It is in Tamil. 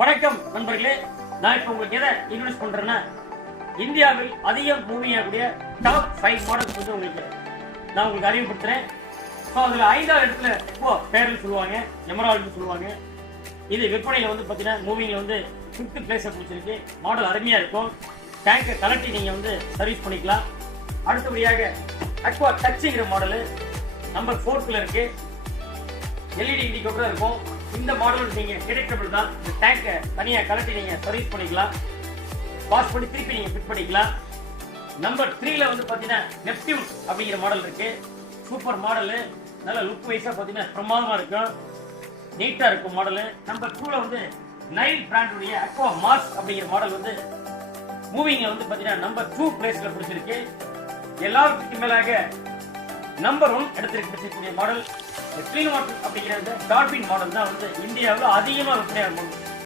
வணக்கம் நண்பர்களே, நான் இப்ப உங்களுக்கு எதை இன்ட்ரோடியூஸ் பண்றேன்னா, இந்தியாவில் அதிகம் மூவிங் ஆகக்கூடிய டாப் 5 மாடல்ஸ் வந்து நான் உங்களுக்கு அறிமுகப்படுத்துறேன். அதுல 5வது இடத்துல இப்போ பேரல் சொல்லுவாங்க, எமரால்டு சொல்லுவாங்க. இது விற்பனையில வந்து பாத்தீங்கன்னா மூவிங்ல வந்து 5th பிளேஸை பிடிச்சிருக்கு. மாடல் அருமையா இருக்கும். டேங்கை கலட்டி நீங்க வந்து சர்வீஸ் பண்ணிக்கலாம். அடுத்தபடியாக அக்வா டச்சுங்கிற மாடல் நம்பர் 4ல இருக்கு. எல்இடி இண்டிகேட்டர் இருக்கும். இந்த மாடல் நீங்க டிடெக்டபிள் தான். இந்த டேங்கை தனியா கலட்டி நீங்க சர்வீஸ் பண்ணிக்கலாம். வாஷ் பண்ணி திருப்பி நீங்க ஃபிட் பண்ணிக்கலாம். நம்பர் 3ல வந்து பாத்தீங்கன்னா நெப்டியூன் அப்படிங்கிற மாடல் இருக்கு. சூப்பர் மாடல், நல்ல லுக் வைஸா பாத்தீங்கன்னா பிரமாதமா இருக்கும், நீட்டா இருக்கும் மாடல். நம்பர் 2ல வந்து நைல் பிராண்டுடைய அக்வா மாஸ் அப்படிங்கிற மாடல் வந்து மூவிங்ல வந்து பாத்தீங்கன்னா நம்பர் 2 பிளேஸ்ல பிடிச்சிருக்கு. எல்லாத்துக்கும் மேலாக நம்பர் 1 இடத்திற்கு பிடிச்சிருக்கக்கூடிய மாடல் கிளீன் வாட்டர் அப்படிங்கிற டால்பின் மாடல் தான் வந்து இந்தியாவில் அதிகமாக விற்பனையாகும்